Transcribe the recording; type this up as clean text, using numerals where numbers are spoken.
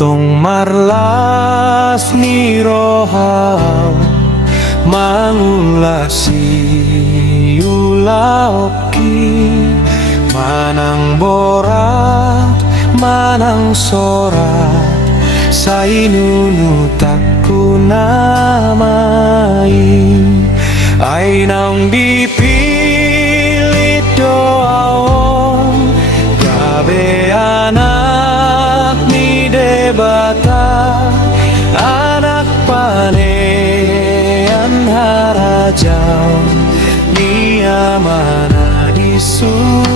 tong marlas ni rohaw mangulasi ulaoki manang borat manang sorat sa inunutakku namai ay nang dipilit doaon gabe anak ni debata anak panean harajau ni amana di surgoi.